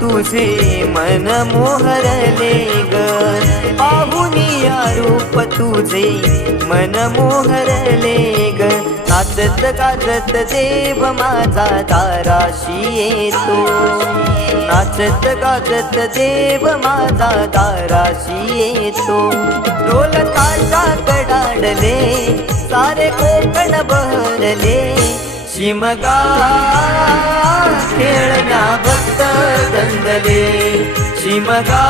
तुझे मन मोहरले ग, पाहुनिया रूप तुझे मन मोहरले ग। नाचत गाजत देव माझा दाराशी येतो, नाचत गाजत देव माझा दाराशी येतो। ढोल ताशा कडाडले सारे कोकण बहरले, शिमगा खेळण्या भक्त दंगले, शिमगा